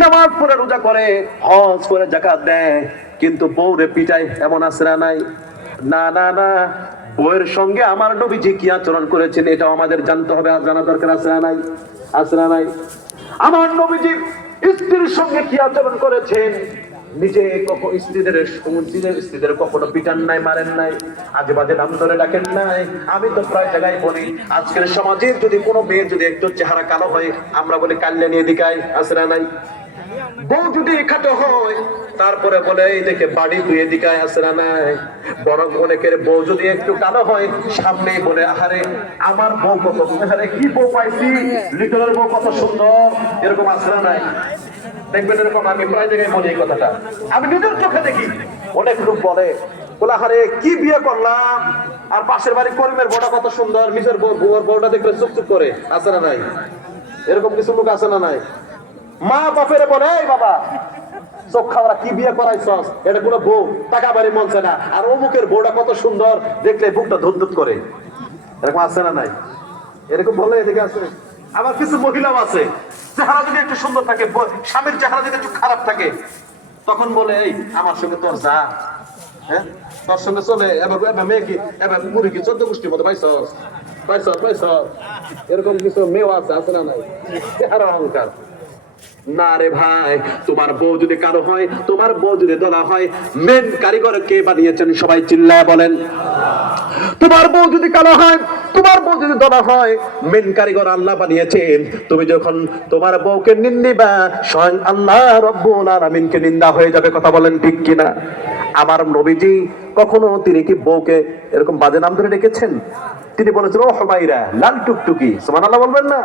নামাজ পড়ে, রোজা করে, হজ করে জাকাত দেয়, কিন্তু বউরে পিটায় এমন আশ্রা নাই। না না না, বউয়ের সঙ্গে আমার নবীজি কি আচরণ করেছেন এটা আমাদের জানতে হবে, আর জানা দরকার আশ্রা নাই আশ্রা নাই। আমার নবীজি স্ত্রীর সঙ্গে কি আচরণ করেছেন? নিজে কখন স্ত্রীদের স্ত্রীদের স্ত্রীদের কখনো পিটান নাই, মারেন নাই আগে বাজে নাম ধরে ডাকেন নাই। আমি তো প্রায় জায়গায় বলি আজকের সমাজের যদি কোনো মেয়ে যদি একটু চেহারা কালো হয়, আমরা বলি কাল্লে নিয়ে দিকাই আসরা নাই? বউ যদি খাটো হয়, তারপরে বলে, এই দেখে বাড়ি তুই এদিকায় আসরা নাই? বরং অনেকের বউ যদি একটু কালো হয়, সামনেই বলে, আহারে, আমার বউ কত আহারে, কি বউ পাইছি? লিটলের বউ কত সুন্দর। এরকম আসরা নাই? দেখবেন এরকম, আমি প্রায় জায়গায় বলি এই কথাটা। আমি নিজের চোখে দেখি। অনেক লোক বলে আহারে, কি বিয়ে করলাম? আর পাশের বাড়ি করিমের বউটা কত সুন্দর, নিজের বউ বউর বউটা দেখলে চুপ করে। আসে না নাই? এরকম কিছু লোক আছে না নাই? মা বাপের বলে, এই বাবা চোখ কি বিয়ে করাইছস? এটা কোনো বউ, টাকা বাড়ি মনছে না। আর অমুকের বউটা কত সুন্দর, দেখলে বুকটা করে। এরকম আছে না নাই? এরকম বলে এদিকে আছে? আবার কিছু মহিলাও আছে, চেহারা যদি একটু সুন্দর থাকে স্বামীর চেহারা যদি একটু খারাপ থাকে, তখন বলে, এই, আমার সঙ্গে তোর যা। হ্যাঁ? তোর সঙ্গে চলে, এবার এবার মেয়ে কি, এবার মুড়ি কি, চোদ্দ গোষ্ঠীর মতো এরকম কিছু মেয়েও আছে আছে না নাই? চেহারা অহংকার। না রে ভাই, তোমার বউ যদি কারও হয়, তোমার বউ যদি দলা হয় মেন কারিগর কে বানিয়েছেন সবাই চিল্লায় বলেন। তোমার বউ যদি কালো হয়, তোমার বউ যদি দলা হয় মেন কারিগর আল্লাহ বানিয়েছেন। তুমি যখন তোমার বউকে নিন্দিবা স্বয়ং আল্লাহ রব্বুল আলামিনকে নিন্দা হয়ে যাবে, কথা বলেন ঠিক কিনা? আমার নবীজি কখনো তিনি কি বউকে এরকম বাজে নাম ধরে ডেকেছেন? তিনি বলেছেন, ও হমাইরা লাল টুকটুকি। সুবহানাল্লাহ বলবেন না।